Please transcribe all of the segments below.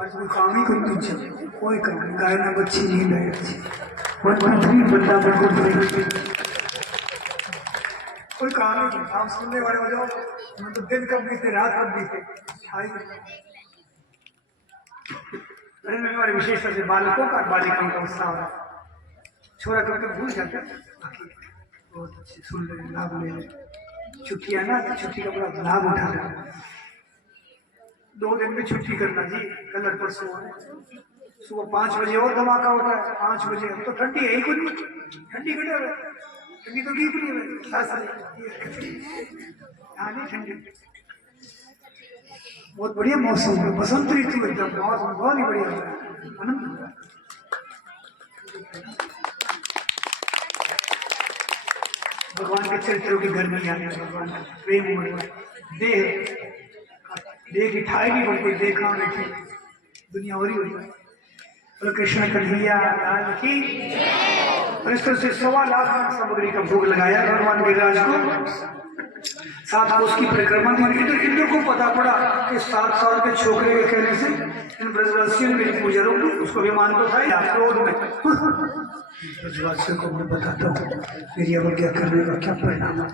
आज कोई काम ही कोई तुझे कोई काम नहीं, गाय ने बच्ची नहीं लाई अच्छी पृथ्वी बंदा बिल्कुल नहीं, कोई काम ही नहीं। आप सुनने वाले हो जाओ, मैं तो दिन कब बीते रात कब बीते हमारे विशेषता से बालकों का बालिकाओं का उत्साह है। छोरा करके भूल जाते बाकी बहुत अच्छे सुन रहे लाभ ले रहे, छुट्टियां ना छुट्टी का बड़ा लाभ उठा रहे। 2 दिन में छुट्टी करना जी, कल परसों सुबह 5 बजे और धमाका होता है। 5 बजे अब तो ठंडी है ही कुछ ठंडी कटे ठंडी तो ठीक नहीं है नहीं ठंडी, बहुत बढ़िया मौसम है, बसंत ऋतु एकदम मौसम बहुत ही बढ़िया आनंद। भगवान के चरित्रों की गर्मी आने, भगवान का प्रेम देह की ठाई नहीं बढ़ती, देखा बैठी दुनिया हो रही होती। तो कृष्ण कन्हैया लाल की। और इस तरह से 1.25 लाख सामग्री का भोग लगाया भगवान गिरिराज को। 7 कोस की परिक्रमा थी। इंद्र को पता पड़ा कि 7 साल के छोकरे के कहने से इन ब्रजवासियों की पूजा होगी, उसको अभिमान तो था या क्रोध में। ब्रजवासियों को मैं बताता हूँ मेरी अवज्ञा करने का क्या परिणाम है।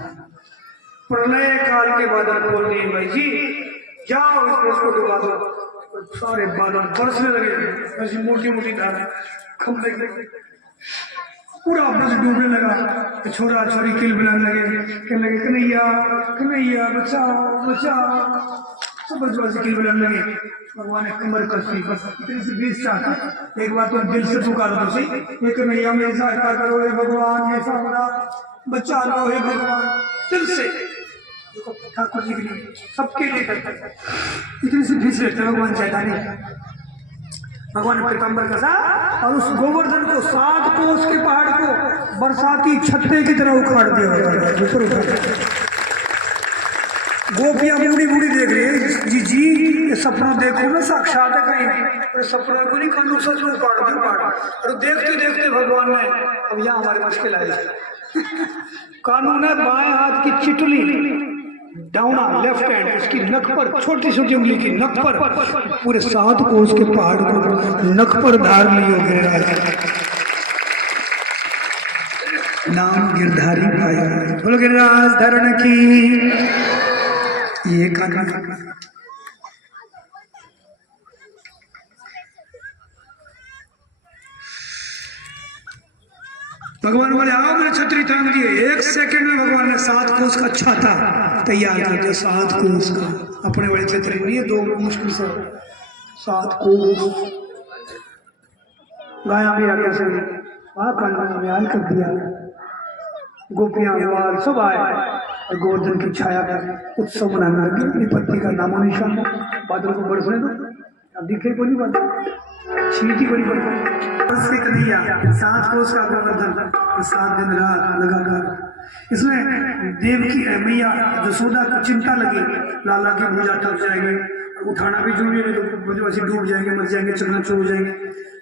प्रलय काल के बादल बोल दिए भाई जी जाओ इस ब्रज को डुबा दो। सारे बादल बरसने लगे, ऐसी मोटी मोटी धारा खंभे पूरा ब्रज डूबने लगा। छोरा छोरी किल बिलाने लगे, कहने लगे कन्हैया कन्हैया बचाओ बचाओ, सब ब्रजवासी किल बिलाने लगे। भगवान ने कमर कसी बस इतनी सी 20 चाहता। एक बार तो दिल से पुकारो तो सही, ये कन्हैया मेरी सहायता करो हे भगवान, ऐसा बड़ा बचा लो हे भगवान, दिल से ठाकुर जी के लिए सबके लिए करता। इतनी सी फीस लेते भगवान चाहता नहीं। भगवान ने पीताम्बर कसा और उस गोवर्धन को 7 कोस के पहाड़ को बरसाती छत्ते की तरह उखाड़ दिया। गोपियां बूढ़ी बूढ़ी देख रही है जी जी ये सपना देखो ना साक्षात है कहीं, सपना को नहीं कानून सच में उखाड़ दिया पहाड़। और देखते देखते भगवान ने अब यहाँ हमारे मुश्किल आई कानून है बाएं हाथ की चिटली डाउना लेफ्ट हैंड, इसकी नख पर छोटी छोटी उंगली की नख पर पूरे 7 कोस के पहाड़ को नख पर धार लियो गिरिराज। नाम गिरधारी पाया बोलो गिरिराज धरण की। ये कानून भगवान बोले आओ मेरे छतरी थाम दिए। 1 सेकंड में भगवान ने 7 कोस का छाता तैयार कर दिया। 7 कोस का अपने बड़े छतरी नहीं है, 2 मुश्किल से 7 कोस गाया भी आगे से कानून में हाल कर दिया। गोपियां वाल सब आए और गोवर्धन की छाया में उत्सव मनाने लगे। विपत्ति का नामो निशान बादल को बरसने दो, अब दिखे को नहीं बादल चीटी बड़ी बड़ी कन्हैया 7 कोस का गोवर्धन और 7 दिन रात लगातार। इसमें देव की मैया यशोदा को चिंता लगी लाला की भूजा थक जाएंगे, उठाना भी जरूरी है तो ब्रजवासी डूब जाएंगे मर जाएंगे चकनाचूर हो जाएंगे।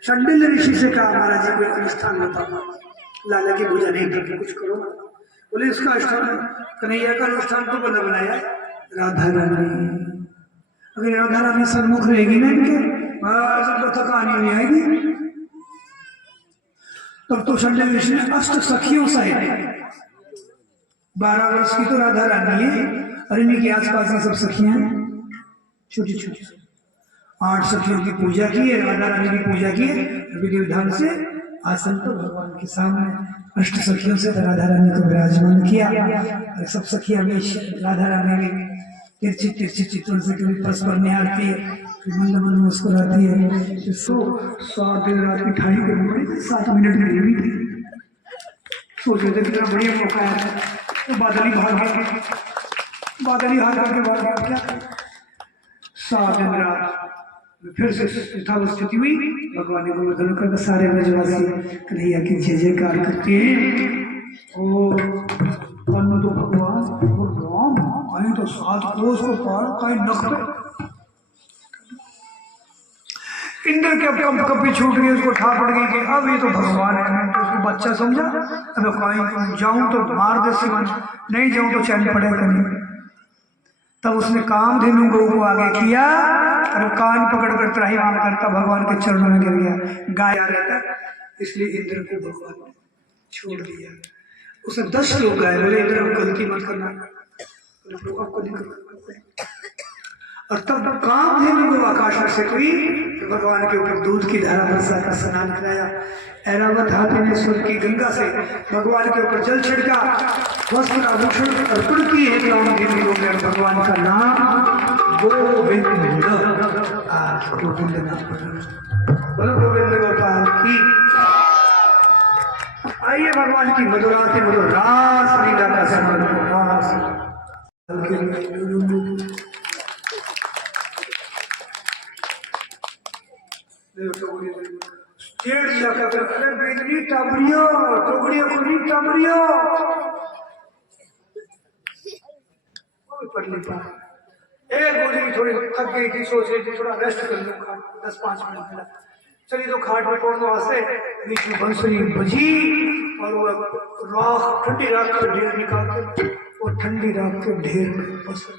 शंडिल्य ऋषि से कहा महाराज जी कोई अनुष्ठान बताओ, लाला की भूजा नहीं करके कुछ करो। बोले इसका अनुष्ठान कन्हैया का अनुष्ठान तो बना बनाया राधा रानी। अगर राधा रानी सन्मुख रहेगी ना इनके सबको थकानी नहीं आएगी। तब तो शंडिल्य ऋषि ने 8 सखियों सहित 12 वर्ष की तो राधा रानी है और इन्हीं के आसपास की सब सखियां छोटी छोटी 8 सखियों की पूजा की है, राधा रानी की पूजा की है विधि विधान से। आसन पर भगवान के सामने 8 सखियों से राधा रानी को विराजमान किया और सब सखियां भी राधा रानी में तिरछी तिरछी चित्रों से कभी परस्पर निहारती है, मंद मंद मुस्कुराती है। 7 दिन रात की ठाई कर 7 मिनट में भी थी। सोचे थे कितना बढ़िया मौका है तो बादल ही भाग गया, बादल ही हाथ करके भाग गया। क्या 7 दिन रात फिर से यथावस्थिति हुई। भगवान ने गोवर्धन कर सारे ब्रजवासी कन्हैया की जय जयकार करते हैं। और तो भगवान और राम कहीं तो 7 कोस को पार कहीं नख पे इंद्र के कभी छूट गई, उसको ठा पड़ गई कि अब ये तो भगवान है। तो उसको बच्चा समझा, अब कहीं जाऊं तो मार दे सिवन, नहीं जाऊं तो चैन पड़ेगा नहीं। तब उसने कामधेनु गौ को आगे किया और वो कान पकड़कर त्राहिमाम करता भगवान के चरणों में गिर गया। गाय आ रहता, इसलिए इंद्र को भगवान ने छोड़ दिया। उसे 10 लोग गाय बोले इंद्र गलती मत करना, आपको नहीं करना। और तब कामधेनु को आकाश में से कोई भगवान के ऊपर दूध की धारा बरसा का स्नान कराया। ऐरावत हाथी ने स्वर्ग की गंगा से भगवान के ऊपर जल छिड़का, वस्त्र आभूषण अर्पण किए। कामधेनु को भगवान का नाम गोविंद, गोविंद नाम बोलो, गोविंद गोपाल की। आइए भगवान की मधुराते मधुर रास लीला का समर्पण। थोड़ी थक गई थी, सोच रही थी थोड़ा रेस्ट कर लूं, 10-5 मिनट मिला। चलिए तो खाट में पड़ने वास्ते बीच में बंसुरी बजी और वो राख, ठंडी राख के ढेर निकाल के वो ठंडी राख के ढेर में पसंद।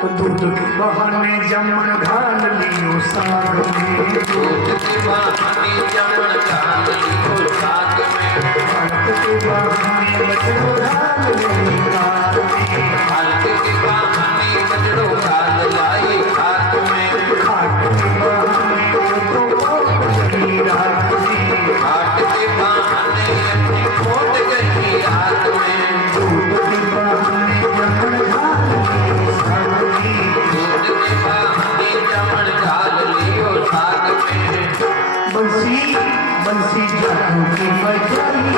तो दूध के बहाने जमन घाल लियो साग में, दूध के बहाने जमन घाल लियो साग में, हाथ के बहाने बजरो घाल लियो हाथ में, हाथ के बहाने बजरो घाल लाई हाथ में, हाथ के बहाने तो गई रात में, हाथ के बहाने अपनी खोट गई रात में, दूध के बहाने जमन घाल लियो साग में, दूध के बहाने जमन घाल लियो साग में, बंसी बंसी जादू की बजाई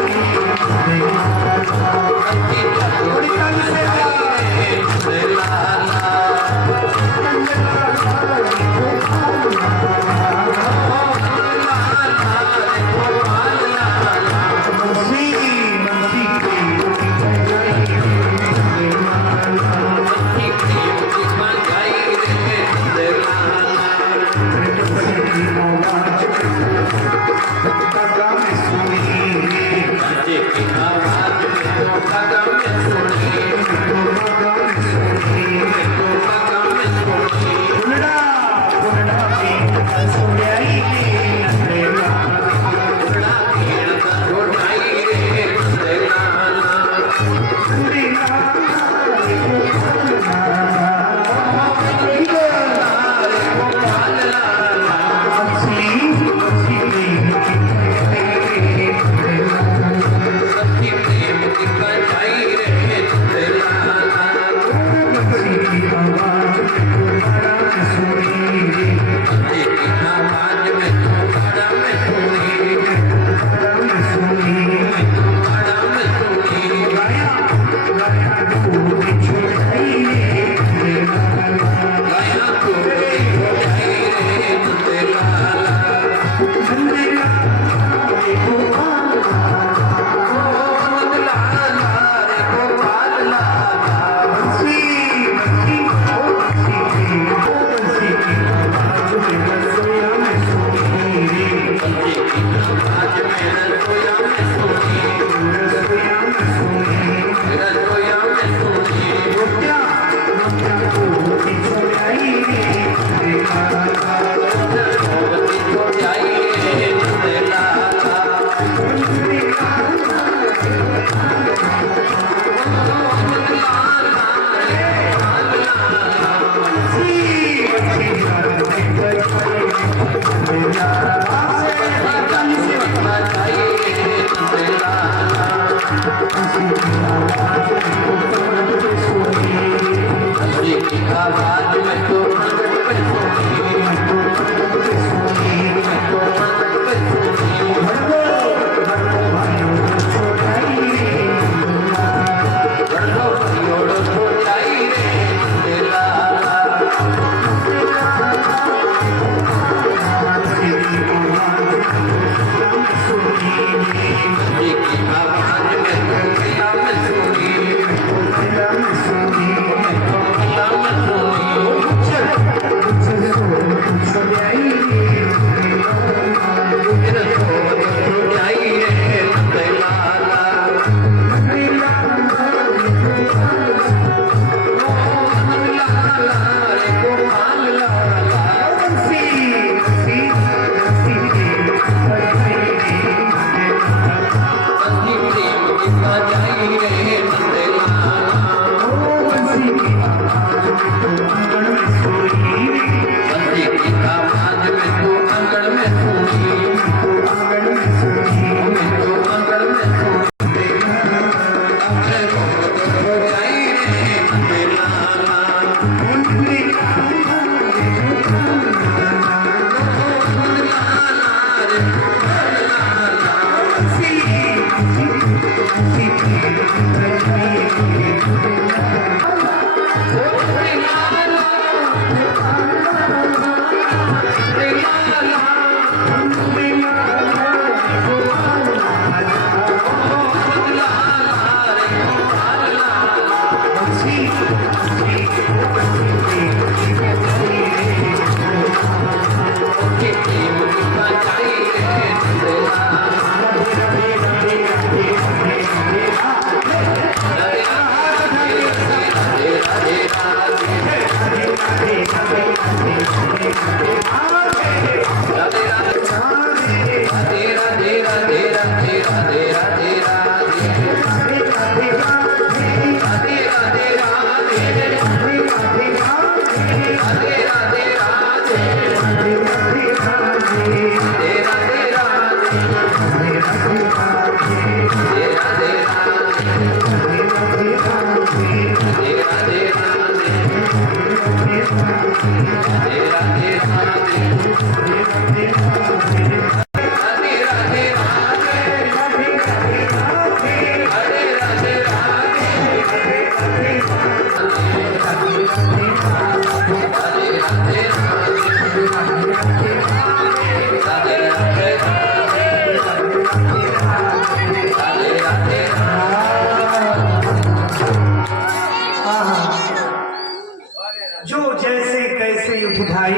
जो जैसे कैसे उठाई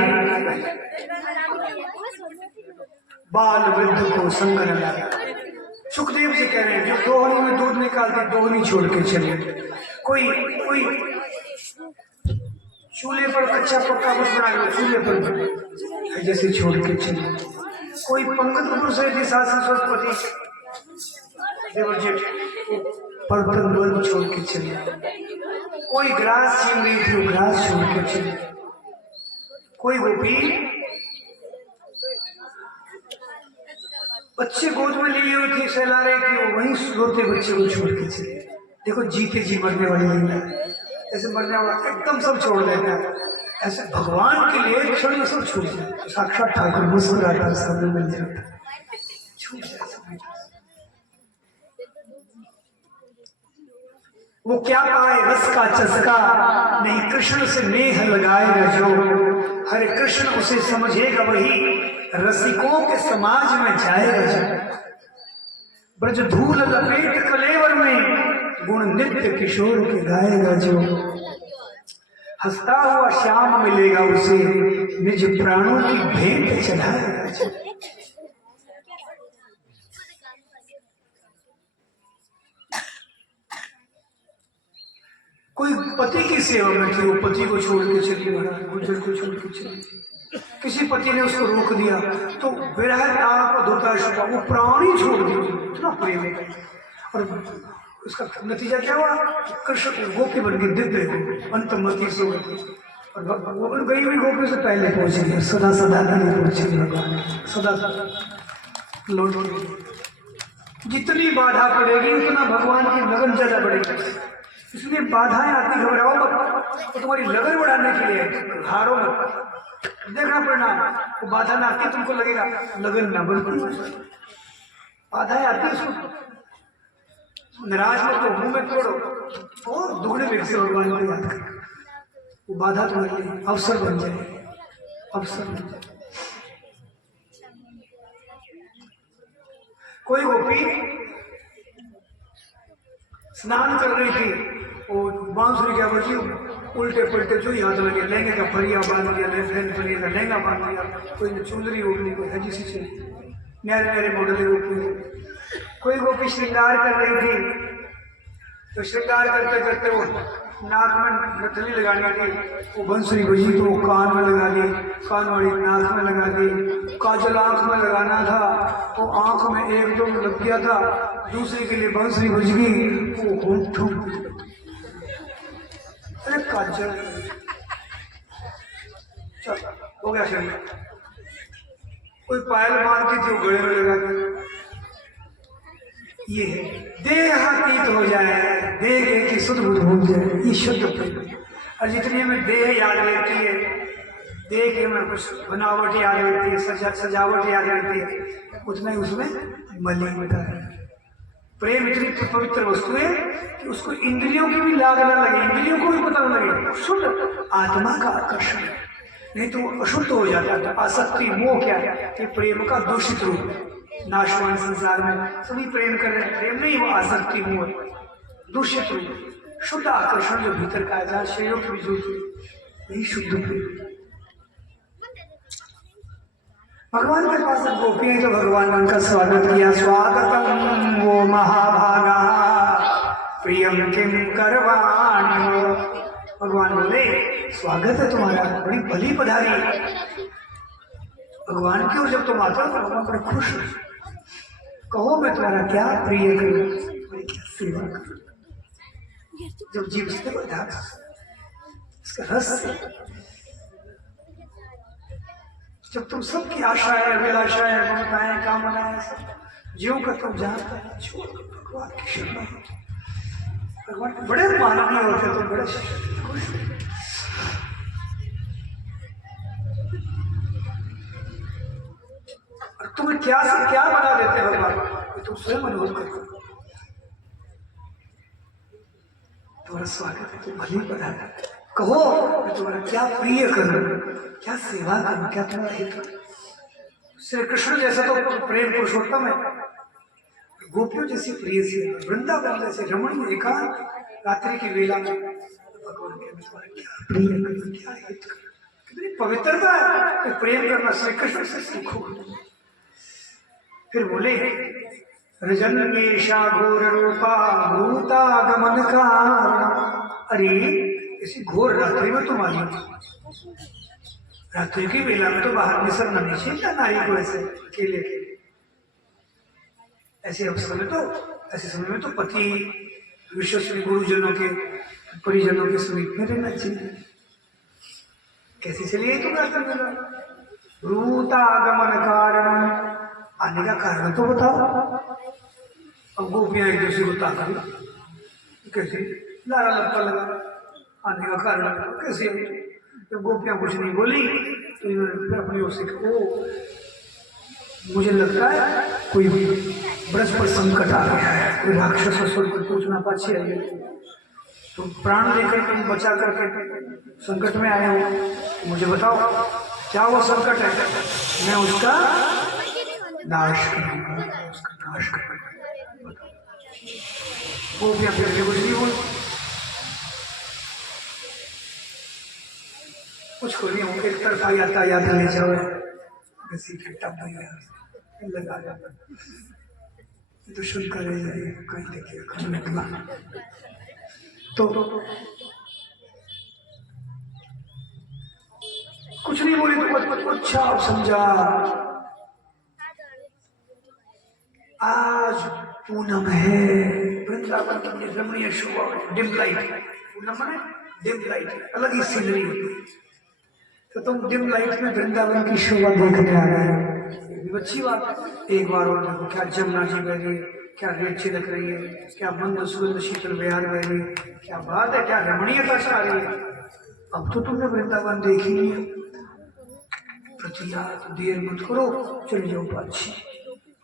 बाल वृद्ध को संग न लाया। सुखदेव जी कह रहे हैं जो दोहनी में दूध निकालते दोहनी छोड़ के चले। कोई कोई चूल्हे पर कच्चा पक्का कुछ बना लो चूल्हे पर जैसे छोड़ के चले। कोई पंकज पुरुष है जिस सरस्वती पर्वत वन छोड़ के चले। कोई ग्रास छीन रही थी वो ग्रास छोड़ के चले। कोई गोपी बच्चे गोद में लिए हुए थी सहला रही थी वो वहीं रोते बच्चे को छोड़ के चले। देखो जीते जी मरने वाली लीला ऐसे मरने वाला एकदम सब छोड़ देता है। ऐसे भगवान के लिए क्षण में सब छूट जाए। साक्षात ठाकुर मुस्कुराता है सब मिल जाता छूट जाए। वो क्या पाए रस का चस्का नहीं कृष्ण से नेह लगाएगा जो। हरे कृष्ण उसे समझेगा वही रसिकों के समाज में जाएगा जो। ब्रज धूल लपेट कलेवर में गुण नित्य किशोर के गाएगा जो। हंसता हुआ श्याम मिलेगा उसे निज प्राणों की भेंट चढ़ाएगा जो। कोई पति की सेवा में थी वो पति को छोड़ के चली महाराज गुजर को छोड़ के चली। किसी पति ने उसको रोक दिया तो विरह ताप धोता शुभा वो प्राणी छोड़ दिया। इतना प्रेम है और उसका नतीजा क्या हुआ कृष्ण गोपी बन गई दिव्य अंतमती सो गई। और गई हुई गोपी से पहले पहुंच गई सदा सदा नहीं पहुंचे भगवान सदा सदा लौट। जितनी बाधा पड़ेगी उतना भगवान की लगन ज्यादा बढ़ेगी। इसलिए बाधाएं आती घबराओ मत तो तुम्हारी लगन बढ़ाने के लिए हारो मत। देखना परिणाम वो बाधा ना आती तुमको लगेगा लगन ना बढ़ती। बाधाएं आती उसको निराश मत हो मुंह में तोड़ो और दुगने वेग से भगवान को याद करो। वो बाधा तुम्हारे लिए अवसर बन जाए अवसर बन जाए। कोई गोपी स्नान कर रही थी और बांसुरी क्या बची उल्टे पलटे जो हाथ लगे लहंगे का फरिया बांध दिया फरिया का लहंगा बांध दिया। कोई ने चुंदरी ओढ़ ली कोई हजी सी चली न्यारे न्यारे मॉडल गोपी। कोई गोपी श्रृंगार कर रही थी तो श्रृंगार करते करते वो नाक में नथली लगानी थी वो बंसुरी बजी तो वो कान में लगा ली कान वाली नाक में लगा दी। काजल आंख में लगाना था वो आंख में एकदम लग गया था। दूसरी के लिए बंसुरी बज गई वो होठों अरे काजल चल हो गया शरीर। कोई पायल मारती थी वो गले में लगा दी। ये है देहातीत हो जाए देह की शुद्ध बुद्ध हो जाए ये शुद्ध प्रेम। और जितनी हमें देह याद रहती है देह के में कुछ बनावट याद रहती है सजावट याद रहती है उतना ही उसमें मलिनता है। प्रेम इतनी पवित्र वस्तु है कि उसको इंद्रियों की भी लाग न लगे इंद्रियों को भी पता न लगे शुद्ध आत्मा का आकर्षण है। नहीं तो अशुद्ध हो जाता है। आसक्ति मोह क्या है कि प्रेम का दूषित रूप है। नाशवान संसार में सभी प्रेम कर रहे हैं प्रेम नहीं वो आसक्ति मोह दूषित रूप। शुद्ध आकर्षण जो भीतर का है शरीरों की जरूरत यही शुद्ध प्रेम। भगवान के पास गोपी है तो भगवान ने उनका स्वागत किया। स्वागतम वो महाभागा प्रियम किम करवाणो। भगवान बोले स्वागत है तुम्हारा, बड़ी भली पधारी। भगवान की ओर जब तुम आते हो तो भगवान बड़े खुश हो। कहो मैं तुम्हारा क्या प्रिय करूं, तुम्हारी क्या सेवा करूं। जब जीव उसके इसका रस से, जब तुम सबकी आशाएं अभिलाषाएं ममताएं कामनाएं सब जीव का तुम जानता है, छोड़ भगवान की शरण। भगवान बड़े मानवीय होते, तुम बड़े खुश। और तुम्हें क्या से क्या बना देते भगवान, तुम स्वयं अनुभव करो। तुम्हारा स्वागत है, तुम भली पधारा। कहो मैं तुम्हारा क्या प्रिय करूं, क्या सेवा करूं, क्या तुम्हारा हित करूं। श्री कृष्ण जैसा तो प्रेम पुरुषोत्तम है, गोपियों जैसी प्रिय से, वृंदावन जैसे रमणीय एकांत रात्रि की वेला में भगवान के तुम्हारा क्या प्रिय करूं, क्या हित करूं। कितनी पवित्रता है कि प्रेम करना, श्री कृष्ण से सीखो। फिर बोले रजन्येषा घोर रूपा भूतागमन कारण। अरे इसी घोर रात्रि में तुम आई, रात्रि की वेला में तो बाहर निसरना नहीं चाहिए नारी को ऐसे अकेले के। ऐसे समय में तो पति विश्वसनीय गुरुजनों के परिजनों के समीप में रहना चाहिए। कैसे चलिए तुम रात्रि वेला, भूतागमन कारण, आने का कारण तो बताओ। अब गोपियां एक दूसरे को ताका, कैसे लारा लपका लगा, आने का कारण कैसे। जब गोपियां कुछ नहीं बोली तो इन्होंने अपनी ओर से ओ मुझे लगता है कोई ब्रज पर संकट आ गया है, कोई राक्षस असुर को पूछना पाछी आई है, तुम प्राण लेकर तुम बचा करके संकट में आए हो, मुझे बताओ क्या वो संकट है। मैं उसका नाश करूंगा, उसका नाश करूंगा। गोपियां फिर कुछ नहीं बोल, कुछ को नहीं, एक तरफा यातायात ले जाओ, किसी के टप लगा जाता तो शुद्ध करे कहीं देखिए कहीं निकला तो कुछ नहीं बोली तो अच्छा समझा। आज पूनम है, वृंदावन की रमणीय शोभा, डिम लाइट, पूनम है डिम लाइट, अलग ही सीनरी होती है। तो तुम डिम लाइट में वृंदावन की शोभा देखने आ रहे हो, अच्छी बात। एक बार और देखो क्या जमुना जी बह रही है, क्या रेत छिड़क रही है, क्या मंद सुगंध शीतल बयार बह रही है, क्या बात है, क्या रमणीयता छा रही है। अब तो तुमने वृंदावन देख ही लिया, प्रतिया तो देर मत करो, चले जाओ पाछी।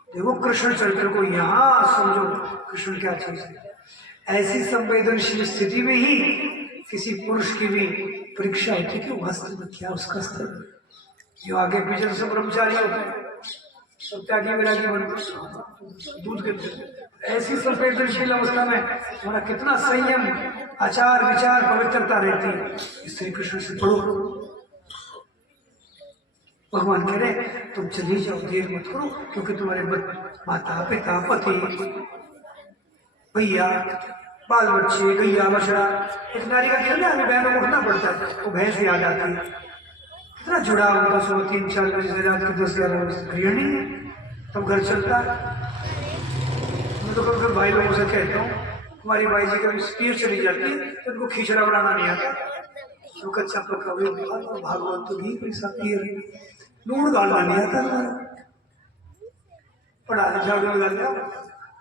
देखो कृष्ण चरित्र को यहाँ समझो, कृष्ण क्या चीज है। ऐसी संवेदनशील स्थिति में ही किसी पुरुष की भी परीक्षा होती है कि वो हस्त में क्या उसका स्तर, जो आगे पीछे सब ब्रह्मचारी होते हैं, सब त्यागी विरागी बनते दूध के। ऐसी संवेदनशील अवस्था में हमारा कितना संयम, आचार विचार, पवित्रता रहती है। श्री कृष्ण से पढ़ो, भगवान कह रहे तुम चली जाओ, देर मत करो, क्योंकि तुम्हारे माता पिता पति भैया बाल बच्चे गैया बछड़ा, एक नारी का कहना हमें बहनों को उठना पड़ता है, वो भैंस याद आती है, कितना जुड़ा हुआ। सुबह 3-4 बजे रात के 10-11 बजे गृहिणी है, तब घर चलता है। मैं तो कभी भाई लोगों से कहता हूँ, हमारी भाई जी कभी स्पीड चली जाती है तो उनको खींचड़ा बनाना नहीं आता, तो कच्चा पका भागवत तो घी पैसा पिए, लूण डालना नहीं आता हमारा, पढ़ा झाड़ू लगा लिया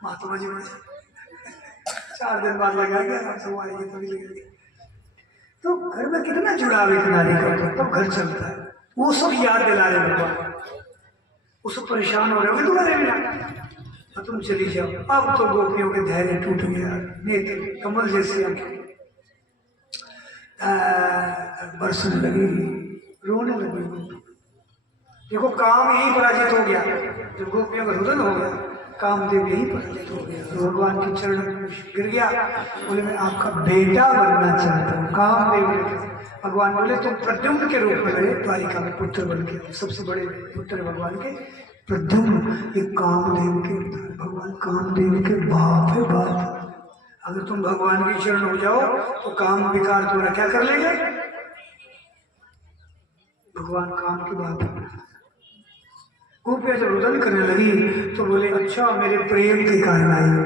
महात्मा जी में 4 दिन बाद लगा गया, हमारी तभी लगेगी। तो घर में कितना जुड़ाव एक नारी का, तब घर चलता है। वो सब याद दिला रहे भगवान, वो सब परेशान हो रहे हो तुम्हारे बिना, तो तुम चली जाओ। अब तो गोपियों के धैर्य टूट गया, नेत्र कमल जैसे बरसने लगी, रोने लगी। देखो काम यही पराजित हो गया, जब गोपियों का रुदन हो गया, कामदेव यही पराजित हो गया, भगवान के चरण में गिर गया। बोले मैं आपका बेटा बनना चाहता हूँ। कामदेव ने, भगवान बोले तुम प्रद्युम्न के रूप में गए, द्वारिका में पुत्र बन के, सबसे बड़े पुत्र भगवान के प्रद्युम्न, ये कामदेव के, भगवान कामदेव के बाप है, बाप। अगर तुम भगवान के शरण हो जाओ तो काम विकार तुम्हारा क्या कर लेगा? भगवान काम की बात है। गोपियां जब रुदन करने लगी तो बोले अच्छा मेरे प्रेम के कारण आई हो,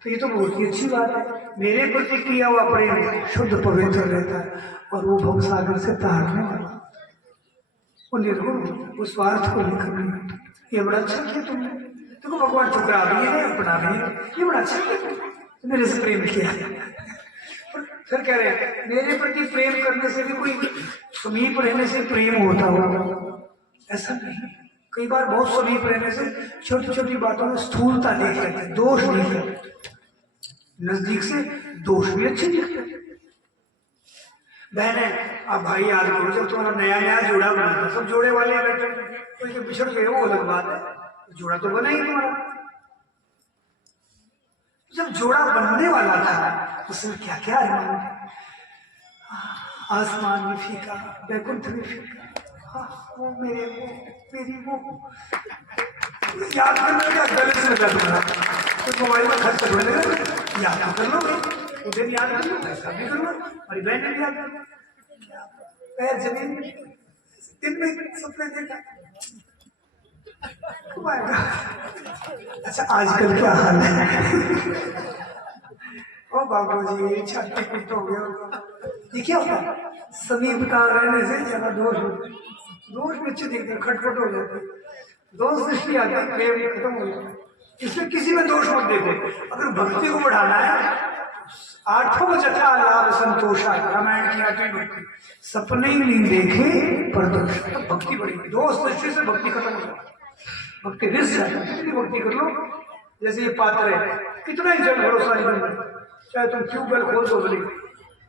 तो ये तो बहुत ही अच्छी बात है। मेरे प्रति किया हुआ प्रेम शुद्ध पवित्र रहता है और वो भव सागर से तारने वाला, वो निर्गुण, वो स्वार्थ को लेकर नहीं। ये बड़ा अच्छा किया तुमने, देखो भगवान ठुकरा भी है अपना भी है, ये बड़ा अच्छा किया तुमने, मेरे से प्रेम किया। फिर कह रहे हैं मेरे प्रति प्रेम करने से भी कोई समीप रहने से प्रेम होता होगा, ऐसा नहीं। कई बार बहुत समीप रहने से छोटी छोटी बातों में स्थूलता देख लेते हैं, दोष देख लेते हैं, नजदीक से दोष भी अच्छे दिखते हैं। बहने अब भाई याद करो जब तुम्हारा नया नया जोड़ा बना था, सब जोड़े वाले बैठे, कोई जो बिछड़ गए वो अलग बात है, जोड़ा तो बना ही तुम्हारा। जब जोड़ा बनने वाला था उसमें क्या क्या अरमान थे, आसमान भी फीका, वैकुंठ भी फीका, वो मेरे वो मेरी वो याद करने का गले से लगा तुम्हारा, तो मोबाइल में खर्च कर लेगा, याद तो कर लो भाई, उधर याद कर लो, ऐसा भी कर लो, हमारी बहन ने भी याद कर लो, पैर जमीन दिन में सपने देखा। अच्छा आजकल क्या हाल है? ओ बाबू जी छाती पीट हो गया, ये क्या होता है? समीपता रहने से ज्यादा दोष होते, दोष बच्चे देखते खटपट हो जाते, दोष दृष्टि आती है, प्रेम खत्म हो जाता है। इसमें किसी में दोष मत देखो। अगर भक्ति को बढ़ाना है, आठों जथा लाभ संतोषा, रामायण की 8वीं भक्ति, सपने ही नहीं देखे पर दोष, तो भक्ति बढ़ेगी। दोष दृष्टि से भक्ति खत्म हो जाती, भक्ति रिस जाती है। कितनी भक्ति कर लो, जैसे ये पात्र है, कितना ही जल भरो सारी बन, चाहे तुम ट्यूबवेल खोल दो, बोले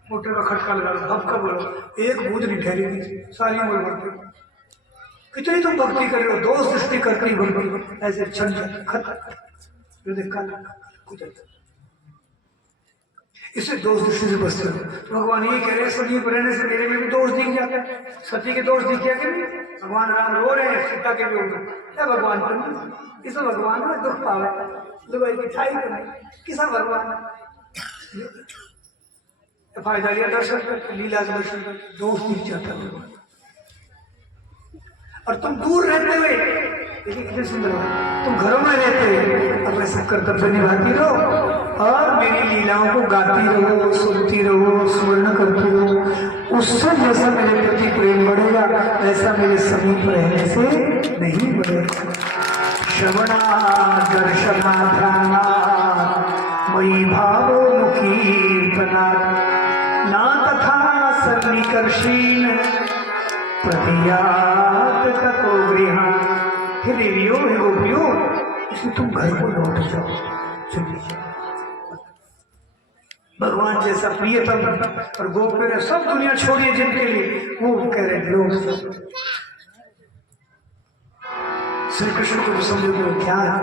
मोटर का खटका लगा लो, भक्का बोलो, एक बूंद नहीं ठहरेगी, सारी उम्र भक्ति। कितनी तुम भक्ति कर रहे हो, दोष दृष्टि करती भक्ति ऐसे छन जाती, खत्म, इससे दोष दृष्टि से बचते हो। तो भगवान ये कह रहे हैं सभी रहने से मेरे में भी दोष दिख जाता है, सती के दोष दिख जाते नहीं। भगवान राम रो रहे हैं सीता के भी होगा, क्या भगवान पर किसा भगवान में दुख पावे, लोग मिठाई करने किसा भगवान फायदा लिया, दर्शन कर लीला के दर्शन कर, दोष दिख जाता है। और तुम दूर रहते हुए देखिए कितने सुंदर हो, तुम घरों में रहते हुए अपने सब कर्तव्य निभाती रहो और मेरी लीलाओं को गाती रहो, सुनती रहो, स्मरण करती रहो। उससे जैसा मेरे प्रति प्रेम बढ़ेगा ऐसा मेरे समीप रहने से नहीं बढ़ेगा। श्रवणा दर्शना ध्याना मयि भावोनुकीर्तना ना तथा सन्निकर्षेण प्रतियात तको गृहाण। हे देवियों, हे गोपियों, इसलिए तुम घर को लौट जाओ, चलिए जाओ। भगवान जैसा प्रियतम और गोपियों ने सब दुनिया छोड़िए जिनके लिए, वो कह रहे लोग श्री कृष्ण को समझो क्या है,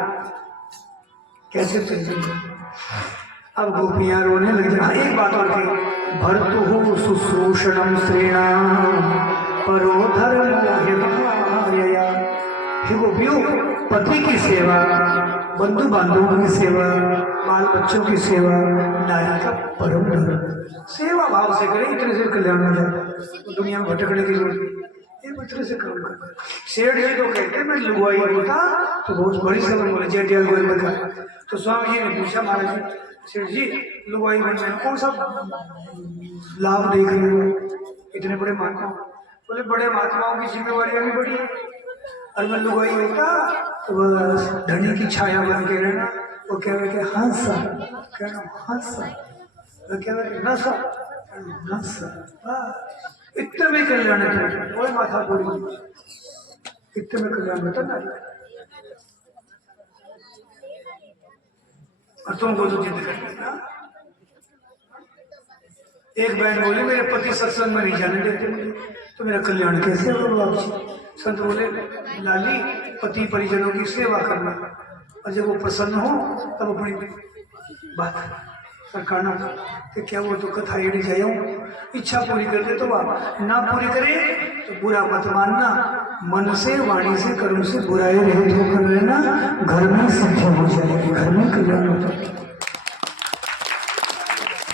कैसे समझेंगे। अब गोपियां रोने लग जाए। एक बात और कही, भर्तुः शुश्रूषणं स्त्रीणां परो धर्मोऽयया। हे गोपियों, पति की सेवा, बंधु बांधवों की सेवा, बाल बच्चों की सेवा नारी का परम धर्म। सेवा भाव से करें, इतने से कल्याण हो जाता है, तो दुनिया में भटकने की जरूरत नहीं, एक तरह से काम कर। सेठ जी तो कहते मैं लुगाई होता तो बहुत बड़ी खबर बोले जेठिया गोयल बता। तो स्वामी जी ने पूछा महाराज जी, सेठ जी लुगाई बनने में कौन सा लाभ देख रहे हो, इतने बड़े महात्मा? बोले बड़े महात्माओं की जिम्मेवारियां भी बड़ी है, और मैं लुगाई होता तो बस धनी की छाया बन के रहना। वो कह रहे कि हंसा, कहना हंसा, वो कह रहे नशा, नशा, इतने में कल्याण है, कोई माथा पूरी, इतने में कल्याण होता ना। और तुमको तो जिद करना। एक बहन बोली मेरे पति सत्संग में नहीं जाने देते मुझे, तो मेरा कल्याण कैसे होगा आपसे? संत बोले लाली, पति परिजनों की सेवा करना, और जब वो प्रसन्न हो तब अपनी बात करना। कि क्या वो तो कथा ही नहीं जाऊँ, इच्छा पूरी कर दे तो वाह, ना पूरी करे तो बुरा मत मानना। मन से, वाणी से, कर्म से बुराई रहित होकर रहना, घर में सिद्धि हो जाएगी, घर में कल्याण हो जाएगा।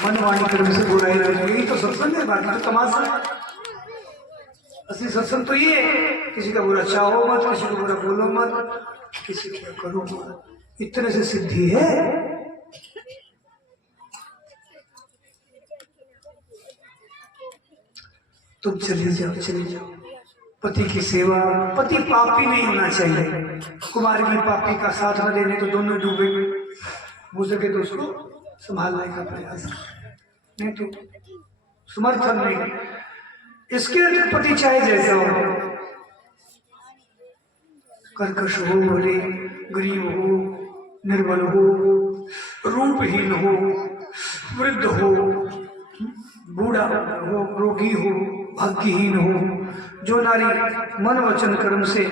मन वाणी कर्म से बुराई रहे, यही तो सत्संग है, बाकी तो तमाशा है। असली सत्संग तो ये है, किसी का बुरा चाहो मत, किसी को बुरा बोलो मत, किसी को करो मत, इतने से सिद्धि है। तुम चले जाओ, चले जाओ, पति की सेवा। पति पापी नहीं होना चाहिए, कुमार की पापी का साथ न देने तो दोनों डूबेंगे। हो सके तो उसको संभालने का प्रयास कर, नहीं तो समर्थन नहीं। इसके अंदर पति चाहे जैसा हो, कर्कश हो, बोले गरीब हो, निर्बल हो, रूपहीन हो, वृद्ध हो, बूढ़ा हो, रोगी हो, भाग्यहीन हो, जो नारी मन वचन कर्म से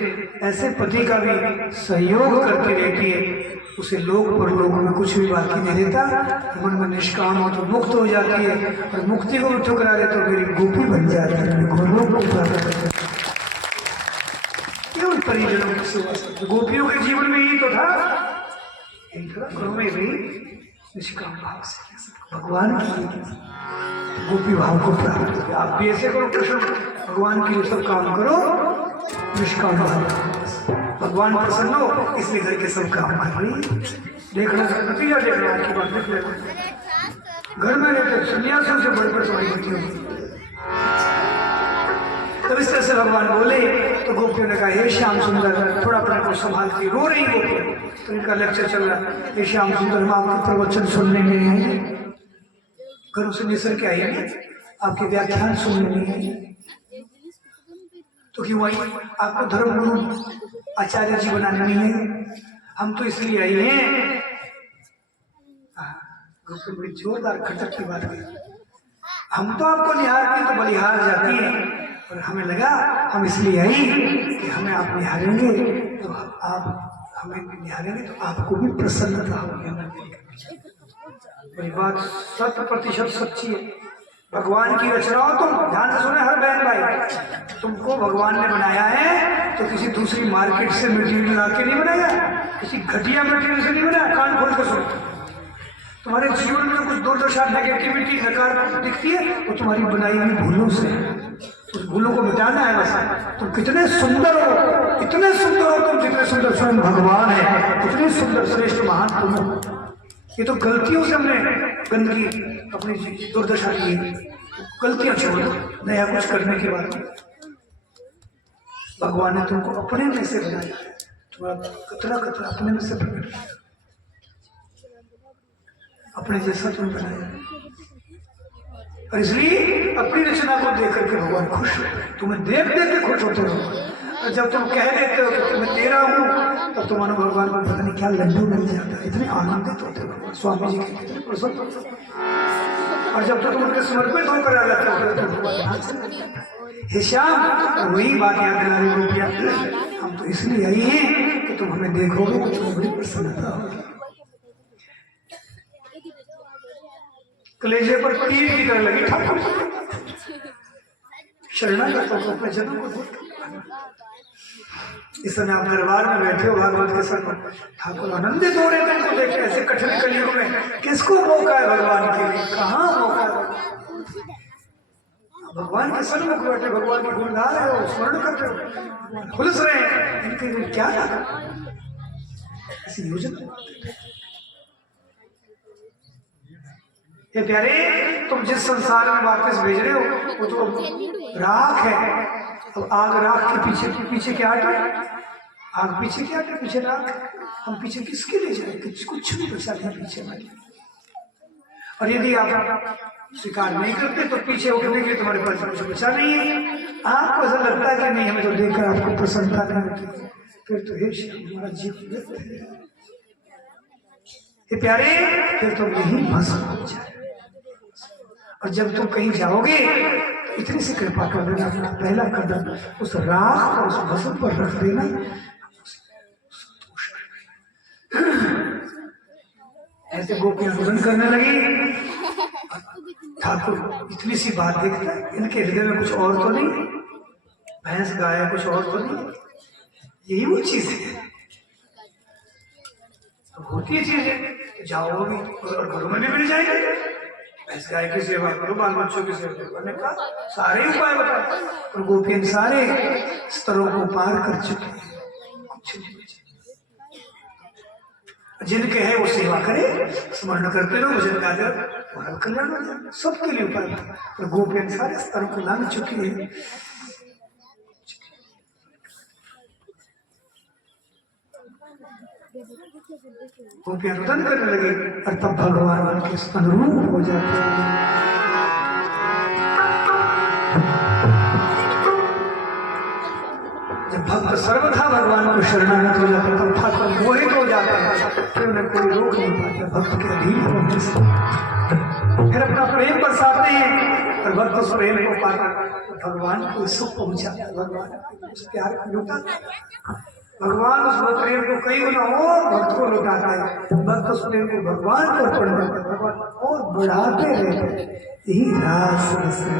ऐसे पति का भी सहयोग करती रहती है, उसे लोक परलोक में कुछ भी बाकी नहीं रहता। मन में निष्काम हो तो मुक्त हो जाती है, और मुक्ति को ठुकरा दे तो मेरी गोपी बन जाती है, गोलोक को प्राप्त करती है। केवल परिजनों की सेवा। गोपियों के जीवन में यही तो था, घरों में भी निष्काम भाव से भगवान की गोपी भाव को प्राप्त करो। आप भी ऐसे करो, कृष्ण भगवान के लिए सब काम करो, निष्काम भाव। भगवान प्रसन्न हो इसलिए घर के सब काम कर रही। देखना नतीजा देखना की बात देख लेना। घर में रहते सन्यासियों से बढ़कर तुम्हारी गति होगी। तब इस तरह से भगवान बोले तो गोपियों ने कहा, हे श्याम सुंदर, थोड़ा अपने को संभालती। रो रही गोपियां, तो इनका लेक्चर चल रहा है, हे श्याम सुंदर, हम आपके प्रवचन सुनने में आए, घरों से निसर के आइए ना, आपके व्याख्यान सुनने में आए। तो क्यों आई? आपको धर्म गुरु आचार्य जी बनाने नहीं है, हम तो इसलिए आए हैं। गोपी बड़ी जोरदार खटक की बात है। हम तो आपको निहारते तो बलिहार जाती है, और हमें लगा हम इसलिए आई कि हमें आप निहारेंगे तो आप हमें निहारेंगे तो आपको भी प्रसन्नता होगी। मेरी बात 100% सच्ची है। भगवान की रचना हो, तुम ध्यान से सुने हर बहन भाई, तुमको भगवान ने बनाया है तो किसी दूसरी मार्केट से मटेरियल ला के नहीं बनाया, किसी घटिया मटेरियल से नहीं बनाया। कान खोल कर सुनो, तुम्हारे जीवन में कुछ दुर्दशा, नेगेटिविटी, नकारात्मक दिखती है, वो तुम्हारी बनाई हुई भूलों से। उस भूलों को मिटाना है बस। तुम कितने सुंदर हो, इतने सुंदर हो तुम, जितने सुंदर स्वयं भगवान है, इतने सुंदर श्रेष्ठ महान तुम हो। ये तो गलतियों से हमने गंदगी अपनी दुर्दशा की, गलतियां छोड़ दो, नया कुछ करने की बात नहीं। भगवान ने तुमको अपने में से बनाया, तुम्हारा कतरा कतरा अपने में से प्रकट किया, अपने जैसा तुम बनाया। और इसलिए अपनी रचना को देख करके भगवान खुश हो, तुम्हें देख देख के खुश होते हो। और जब तुम कह देते हो कि मैं तेरा हूँ, तब तुम्हारा भगवान को पता नहीं क्या लड्डू मिल जाता है, इतने आनंदित होते हो। स्वामी जी के कितने प्रसन्न होते हो। और जब तो तुम उनके समर्पित होकर आ जाते हो तो भगवान हे श्याम, वही बात याद दिला रही गोपियां, हम तो इसलिए आई हैं कि तुम हमें देखोगे तो तुम्हें बड़ी प्रसन्नता होगी। कलेजे पर तीर की तरह लगी ठाकुर शरणागतों को, अपने जनों को देख। इस समय आप दरबार में बैठे हो भागवत के संग, ठाकुर आनंदित हो रहे थे इनको देख के। ऐसे कठिन कलयुग में किसको मौका है भगवान के लिए? कहाँ मौका है? भगवान के संग में बैठे, भगवान के गुण गा रहे हो, स्मरण कर रहे हो, खुलस रहे हैं, इनके लिए क्या था? ऐसी योजना। ये प्यारे, तुम जिस संसार में वापस भेज रहे हो वो तो राख है। अब आग राख के पीछे पीछे क्या हटे? आग पीछे क्या हटे? पीछे राख। हम पीछे किसके ले जाए? कुछ भी बचा नहीं पीछे हमारे। और यदि आप स्वीकार नहीं करते तो पीछे उठने के लिए तुम्हारे पास कुछ बचा नहीं है। आपको ऐसा लगता है कि नहीं, हमें तो देखकर आपको प्रसन्नता नहीं होती, फिर तो हे हमारा जीवन ये प्यारे, फिर तो यही भस्म हो जाए। और जब तुम कहीं जाओगे तो इतनी सी कृपा कर देना, अपना पहला कदम उस राख और उस भस्म पर रख देना, ऐसे गोपियां रुदन करने लगी। ठाकुर इतनी सी बात देखता है, इनके हृदय में कुछ और तो नहीं, भैंस गाय कुछ और तो नहीं, यही वो चीज है। तो होती है चीज है, जाओगी और घरों में भी मिल जाएगी, ऐसे गाय की सेवा करो, बाल बच्चों की सेवा करो। मैंने कहा सारे उपाय बताए, और गोपियन सारे स्तरों को पार कर चुके हैं, कुछ नहीं बचा। जिनके है वो सेवा करे, स्मरण करते रहो, भजन गाते रहो, तुम्हारा कल्याण हो जाए। सबके लिए उपाय बताए, और गोपियन सारे स्तरों को लांघ चुकी है। गोपियां रुदन करने लगी, और तब भगवान के अनुरूप हो जाते हैं। जब भक्त सर्वथा भगवान को शरणागत हो जाते हैं, तब ठाकुर मोहित हो जाते हैं, फिर उन्हें कोई रोक नहीं पाता भक्त के अधीन होने से। फिर अपना प्रेम बरसाते हैं, और भक्त उस प्रेम को पाकर भगवान को सुख पहुंचाता है, भगवान उस प्यार को लुटाता है। भगवान उस प्रेम को कई गुना और भक्त को लुटाता है, भक्त उस प्रेम को भगवान को अर्पण करता है, भगवान और बढ़ाते रहते हैं। यही रास रस है।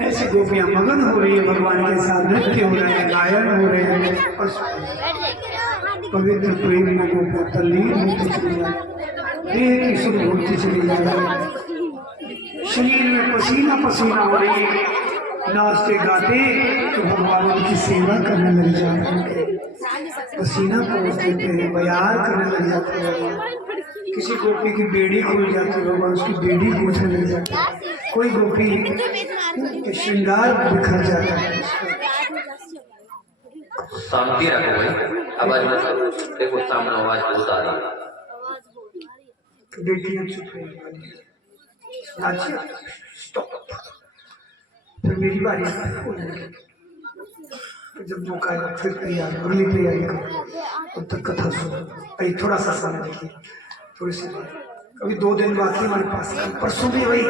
ऐसी गोपियां मगन हो रही है, भगवान के साथ नृत्य हो रहे हैं, गायन हो रहे हैं, और पवित्र प्रेम में गोपियां तल्लीन होती चली जा रही है, शुरू होती चली जा रही है, शरीर में पसीना पसीना हो रही है, नाचते गाते तो भगवान उनकी सेवा करने लग जाते हैं, पसीना पोंछ देते हैं, बयार करने लग जाते हैं। किसी गोपी की बेड़ी खुल जाती है, भगवान उसकी बेड़ी पूछने लग जाते हैं। कोई गोपी के श्रृंगार बिखर जाता है। शांति रखो भाई, आवाज मत करो, देखो सामने आवाज बहुत आ रही है। बेटियां चुप रही, स्टॉप। फिर मेरी बारी जब मौका आएगा फिर तैयार, अगली तैयारी करो, तब तक कथा सुनो। अभी थोड़ा सा समय देखिए, थोड़ी सी बात। अभी 2 दिन बाकी हमारे पास, परसों भी वही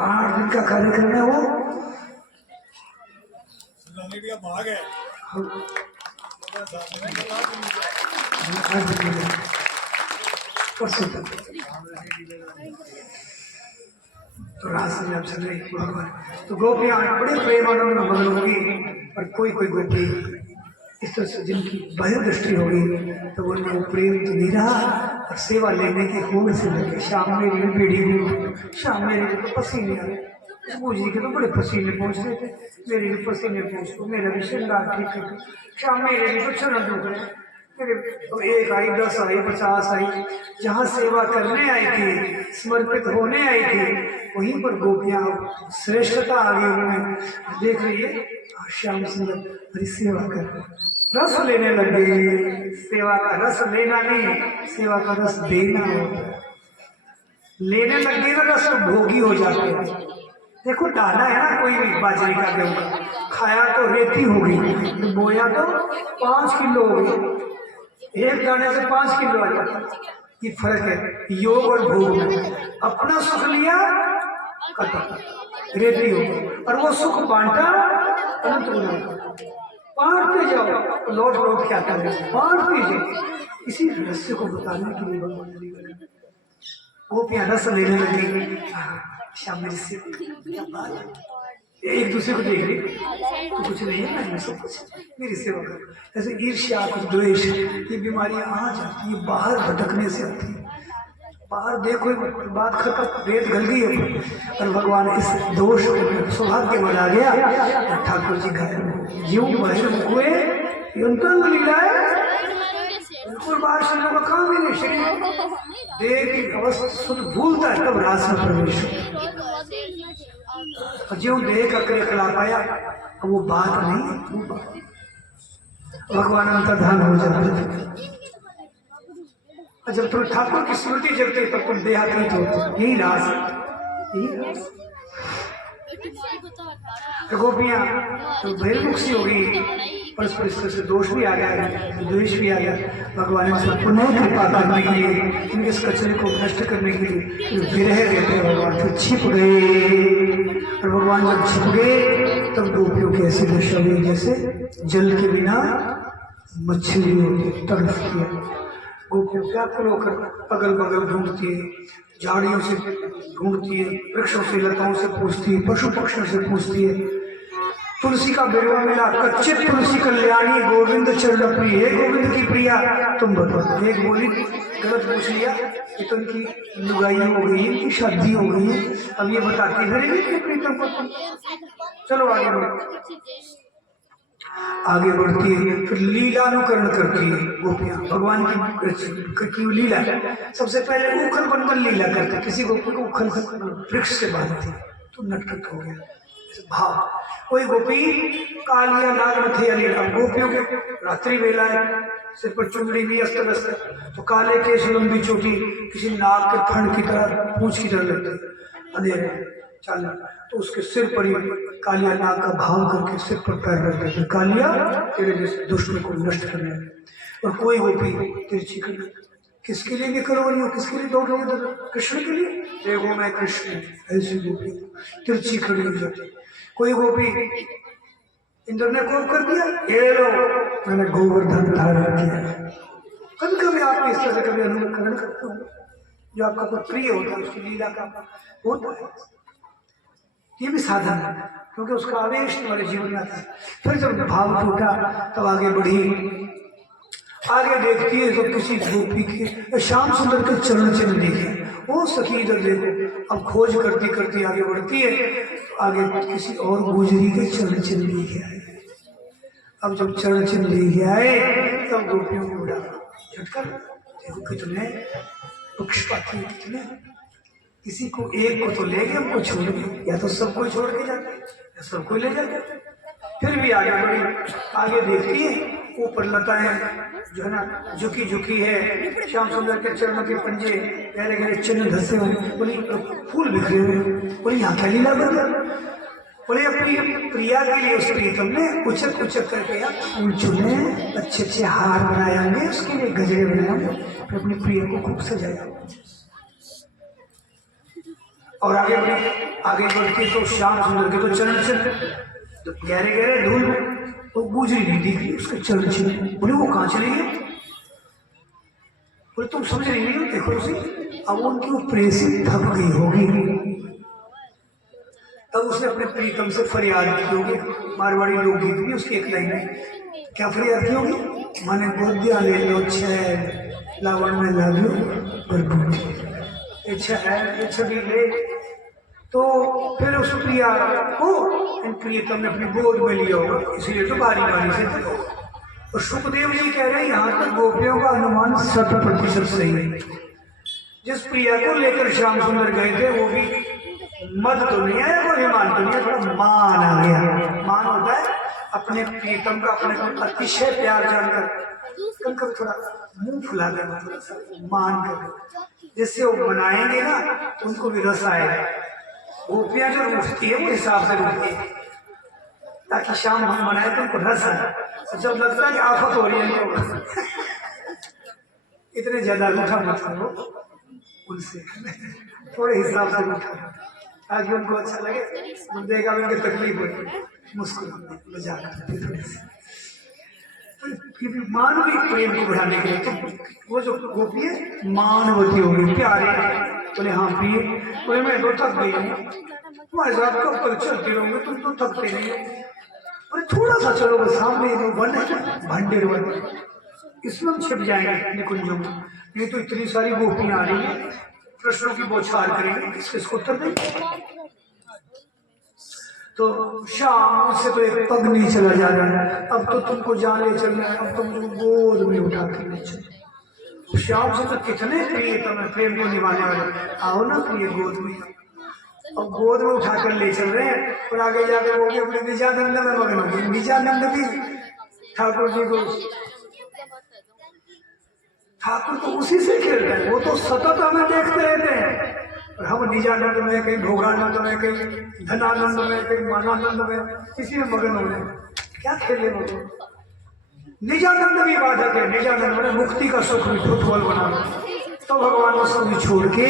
8 दिन का कार्यक्रम है। वो भाग है परसों तक तो रास जब चल रही भगवान, तो गोपियां बड़े प्रेमानंद में मगन होगी। और कोई कोई गोपी इस तरह से जिनकी बहिर दृष्टि होगी तो उनमें वो प्रेम तो नहीं रहा, और सेवा लेने की होड़ से लगे। शाम में बेड़ी हुई, शाम मेरे तो पसीने आ रहे, बूझी के तो बड़े पसीने पहुंच रहे थे, मेरे भी पसीने पहुंच तो मेरा भी श्रृंगार ठीक है। शाम मेरे भी तो चरण दुख रहे, मेरे तो 1 आई, 10 आई, 50 आई, जहाँ सेवा करने आई थी, समर्पित होने आई थी, वहीं पर गोपियां श्रेष्ठता आ गई उन्होंने। देख रही है श्याम सुंदर बड़ी सेवा कर, रस लेने लग गई। सेवा का रस लेना नहीं, सेवा का रस देना होता है। लेने लग गई ना रस, भोगी हो जाते हैं। देखो दाना है ना, कोई भी बाजरे का गेहूं का, खाया तो रेती होगी, तो बोया तो 5 किलो होगी, एक दाने से 5 किलो आ जाता। ये फर्क है योग और भोग में। अपना सुख लिया रेती हो, और वो सुख बांटा अनंत गुना। बांटते जाओ, लौट लौट के आता है, बांटते जाओ। इसी रहस्य को बताने के लिए भगवान ने वो प्यारा सा लेने लगे। श्याम से एक दूसरे को देख रही, तो कुछ नहीं है ना, सब कुछ मेरी सेवा कर। ऐसे ईर्ष्या, कुछ द्वेष, ये बीमारियां आ जाती है, बाहर भटकने से आती है। बाहर देखो बात खत्म, रेत गल गई है। और भगवान इस दोष को सौभाग्य बना गया, और ठाकुर जी गायब यूं बाहर हुए। बिल्कुल बाहर से लोग काम ही नहीं, शरीर देह की अवस्था शुद्ध भूलता है, तब रास में प्रवेश। जो देह का क्रियाकलाप आया, वो बात नहीं, वो बात भगवान अंतर्धान हो जाते। जब तुम ठाकुर की स्मृति जगते तब तुम देहातीत होते। यही रास है, यही रास। गोपियां तो बहिर्मुख सी होगी, परस्पर इस तरह से दोष भी आ गया, द्वेष भी आ गया। भगवान ने पुनः कृपा करने के लिए, इनके इस कचरे को नष्ट करने के लिए विरह रहते भगवान फिर छिप गए। और भगवान जब छिप गए तब गोपियों की ऐसी दशा हुई जैसे जल के बिना मछली होती, तड़पती है। गोपियों व्याकुल होकर अगल बगल ढूंढती है, झाड़ियों से ढूंढती है, वृक्षों से, लताओं से पूछती है, पशु पक्षियों से पूछती है। तुलसी का बेरवा मिला, कच्चे तुलसी कल्याणी गोविंद चरण प्रिय, हे गोविंद की प्रिया तुम बताओ। एक बोली गलत पूछ लिया, ये तो इनकी लुगाई हो गई, इनकी शादी हो गई है, अब ये बताती है प्रीतम को। चलो आगे बढ़ो, आगे बढ़ती है, फिर लीलानुकरण करती है गोपियां भगवान की लीला। सबसे पहले उखल बनकर लीला करते, किसी गोपी को उखल वृक्ष से बांधती तो नटखट हो गया भाव। कोई गोपी कालिया नाग मथिया लीला, गोपियों के रात्रि वेला है, सिर पर चुनरी भी अस्त व्यस्त, तो काले केश लंबी चोटी किसी नाग के फण की तरह, पूंछ की तरह लगती, अंधेरे चल, तो उसके सिर पर ही कालिया नाग का भाव करके सिर पर पैर रख देते, कालिया तेरे जैसे दुष्ट को नष्ट करने। और कोई गोपी तिरछी कर, किसके लिए निकल रही हो, किसके लिए दौड़ रही हो, कृष्ण के लिए, देखो मैं कृष्ण, ऐसी गोपी तिरछी खड़ी हो जाती। कोई गोपी इंद्र ने कोप कर दिया, ये लो मैंने गोवर्धन धारण किया। कभी कभी आप इस तरह से कभी अनुकरण करते हो, जो आपका कोई प्रिय होता है उसकी लीला का होता है, ये भी साधन है, क्योंकि उसका आवेश तुम्हारे जीवन में आता है। फिर जब भाव टूटा तब आगे बढ़ी, आगे देखती है तो किसी गोपी के श्याम सुंदर के चरण चिन्ह देखे, वो सखी इधर देखो। अब खोज करती करती आगे बढ़ती है, तो आगे किसी और गुजरी के चरण चिन्ह लेके आए। अब जब चरण चिन्ह लेके आए तब गोपियों को उड़ा झटका, देखो कितने पक्षपाती, कितने किसी को एक को तो ले गए, हमको छोड़ गए, या तो सबको छोड़ के जाते या सबको ले जाते। फिर भी आगे बढ़ी, आगे देखती है ऊपर लताएं जो है ना झुकी झुकी है, श्याम सुंदर के चरणों के पंजे गहरे गहरे चिन्ह धसे हुए, बोली फूल बिखरे हुए, बोली यहाँ क्या लीला कर गया। बोले अपनी प्रिया के लिए उस प्रीतम ने उचक उचक करके यार फूल चुने, अच्छे अच्छे हार बनाए होंगे, उसके लिए गजरे बनाए होंगे, फिर अपनी प्रिया को खूब सजाया। और आगे बढ़ती तो श्याम सुंदर के तो चरण चिन्ह तो गहरे गहरे धूल में तो गुजरी नहीं दिख रही उसके चरण चिन्ह। बोले वो कहाँ चली गई? बोले तुम समझ रही हो, देखो उसे अब उनकी वो प्रेसी थक गई होगी। तब उसने अपने प्रीतम से फरियाद की होगी, मारवाड़ी लोकगीत भी उसकी एक लाइन है, क्या फरियाद की होगी? माने गोदिया ले लो छह लावण में लागू पर बूटी, इच्छा है इच्छा भी ले। तो फिर उस प्रिया को इन प्रीतम ने अपनी गोद में लिया होगा, इसलिए तो बारी बारी से देखो। और सुखदेव जी कह रहे हैं यहाँ तक गोपियों का अनुमान 100% सही है। जिस प्रिया को लेकर श्याम सुंदर गए थे वो भी मद तो नहीं है, वो अभिमान तो नहीं है, थोड़ा मान आ गया। मान होता है अपने प्रीतम का अपने को अतिशय प्यार जानकर कभी कभी थोड़ा मुंह फुला देना, थोड़ा सा मान कर, जिससे वो मनाएंगे ना तो उनको भी रस आएगा। गोपियां जो रूठती है वो हिसाब से रूठती है ताकि शाम हम मनाए तो उनको रस आए। तो जब लगता है कि आफत हो रही है तो इतने ज्यादा रूठा मत करो उनसे, थोड़े हिसाब से रूठा ताकि उनको अच्छा लगे, देखा उनकी तकलीफ होती मुस्कुराते मजा करते थोड़े से। फिर भी मानवीय प्रेम को बढ़ाने के लिए तो वो जो गोपी है मानवती हो गई, प्यारे। बोले हाँ प्रिय, बोले मैं तो थक गई हूँ, तुम्हारे साथ कब तक चलती रहूंगी, तुम तो थकते नहीं। बोले थोड़ा सा चलो, बस सामने जो वन है भंडेर वन, इसमें हम छिप जाएंगे निकुंजों में, नहीं तो इतनी सारी गोपियां आ रही है, प्रश्नों की बौछार करेंगे, किसको उत्तर देंगे। तो श्याम मुझसे तो एक पग नहीं चला जा रहा है, अब तो तुमको जान ले चलना है, अब तो मुझे गोद में उठा के ले चलो। श्याम से तो कितने प्रिय तुम्हें प्रेम को निभाने वाले, आओ ना प्रिय गोद में। अब गोद में उठा कर ले चल रहे हैं और आगे जाकर वो भी अपने निजानंद में मगन हो गए। निजानंद भी ठाकुर जी को, ठाकुर तो उसी से खेलते हैं, वो तो सतत हमें देखते रहते हैं, और हम निजानंद में, कहीं भोगानंद में, कहीं धनानंद में, कहीं मानानंद में, किसी में मगन हो रहे, क्या खेले वो। निजानंद भी बाधक है, निजानंद में मुक्ति का सुख विद्युत बना, तो भगवान उस सब छोड़ के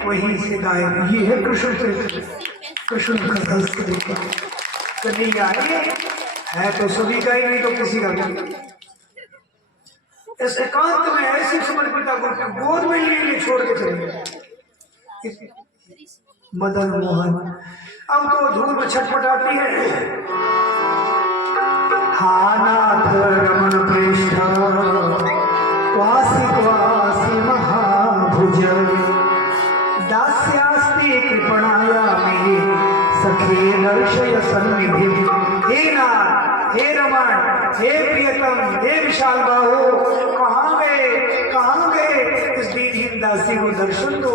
वहीं से गायब। ये है कृष्ण चरित्र, कृष्ण का दस तो नहीं आए है तो सभी का ही, नहीं तो किसी का नहीं। इस एकांत में ऐसी समर्पिता को गोद में लिए छोड़ के चले मदन मोहन। अब तो धूल में छटपटाती है, हानाथ रमन पृष्ठ वासी वासी महाभुज दास्यास्ति कृपणायामि सखे दर्शय सन्निधि। हे नाथ, हे रमण, हे प्रियतम, हे विशाल बाहु, कहाँ गए इस दीनहीन दासी को दर्शन दो।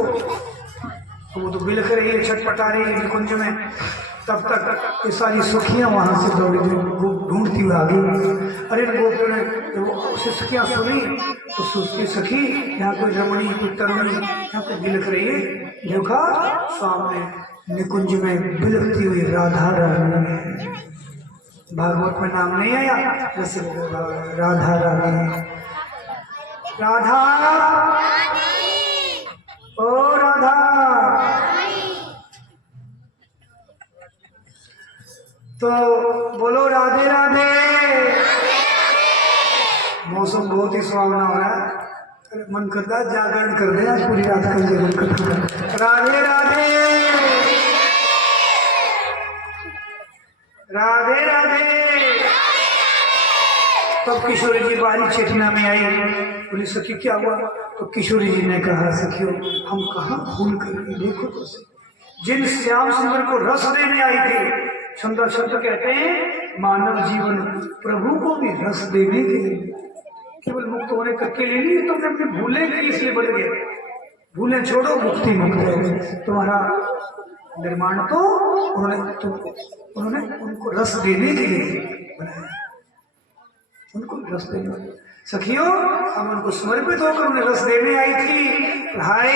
वो तो बिलख रही है, छटपटा रही है निकुंज में। तब तक ये सारी सखियां वहां से दौड़ी ढूंढती हुई आ गई। अरे गोपियों ने जब उसे सखियां सुनी तो सोचती सखी यहाँ कोई रमणी, कोई तरुणी यहाँ कोई बिलख रही है। देखा सामने निकुंज में बिलखती हुई राधा रानी है। भागवत में नाम नहीं आया जैसे राधा रानी, राधा ओ राधा। तो बोलो राधे राधे। मौसम बहुत ही सुहावना हो रहा है, मन करता है जागरण कर दे आज पूरी रात का जागरण करता। राधे राधे राधे राधे। तब किशोरी जी बारी चेतना में आई, बोली सखी क्या हुआ? तो किशोरी जी ने कहा सखियों हम कहाँ भूल करेंगे, देखो तो जिन श्याम सुंदर को रस देने आई थी। सुंदर शब्द कहते हैं मानव जीवन प्रभु को भी रस देने के लिए, केवल मुक्त होने तक के लिए नहीं, तुमने अपने भूले के लिए इसलिए बदल गए। भूलें छोड़ो, मुक्ति मुक्त है। तुम्हारा निर्माण तो उन्होंने उनको रस देने के लिए बनाया, उनको रस देने। सखियों, हम उनको समर्पित होकर उन्हें रस देने आई थी। हाय,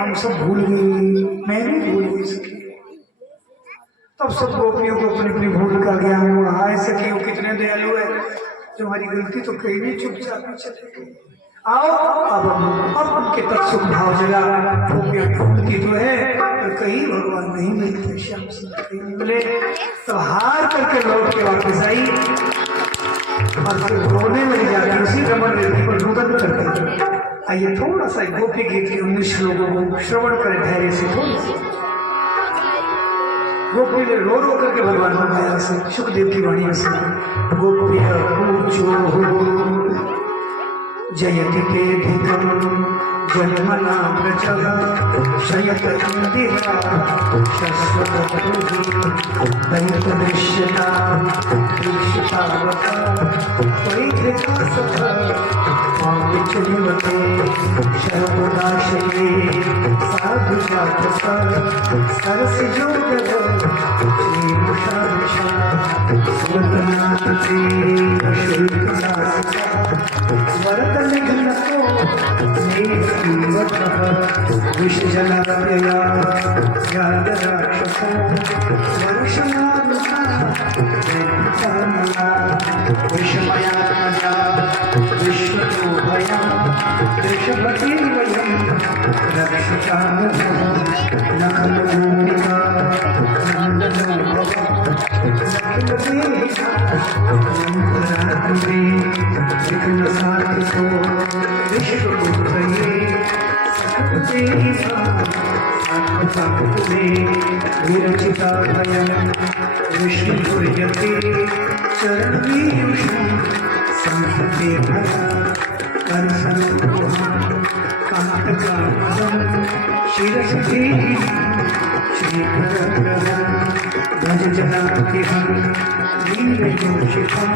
हम सब भूल गई, मैं भी भूल गई सखी। तब सब गोपियों को अपनी अपनी भूल का ज्ञान हुआ। हाय सखियों, कितने दयालु है, तुम्हारी गलती तो कहीं नहीं, चुपचाप चले गए। आओ अब उनके तक सुख भाव जगा। गोपियां ढूंढती तो है पर कहीं भगवान नहीं मिलते, श्याम सुंदर कहीं नहीं मिले। तो हार करके लौट के वापस आई और फिर रोने लग जाती, उसी रमन व्यक्ति पर रुदन करती। आइए थोड़ा सा गोपी गीत के 19 श्लोकों को श्रवण करें धैर्य से। थोड़ी सी गोपी ने रो रो करके भगवान को गाया से सुखदेव की वाणी में सुना। गोपिया पूजो जयति ते धिकम जन्मना प्रजः शयत इंदिरा शश्वत दयित दृश्यता दृश्यतावता परिधृता सखा विचलिवते शर्वदाशये साधु जातसा सरसिजोगद श्रीमुषारुषा सुरतनाथते श्रीकलासका वरदनिघ्नको मेघीवतः विषजलाप्यया यादराक्षसो वर्षमारुषा विषमयात्मजा विश्वतो भयं दृशवती वयं रक्षितामः न खलु भूमिका नन्दनो भव नखिलदेहिकान्तरात्मे विघ्नसाधितो विश्वपुत्रये सकलदेहि सात्वताकुले विरचिता भयं विष्णुर्यते चरणीयुषं संहते भया करसनोहं कान्तकामदं शिरसिधेहि श्रीकरग्रहं भज जनातिहं वीरयोषितं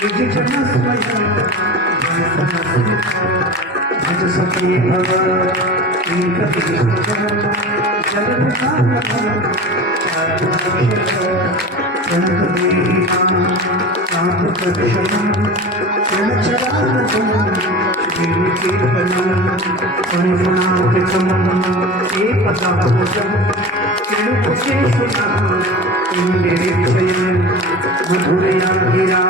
विजजनस्मयं भज सखे भव एकदेवं जलधारणं मधुरया गिरा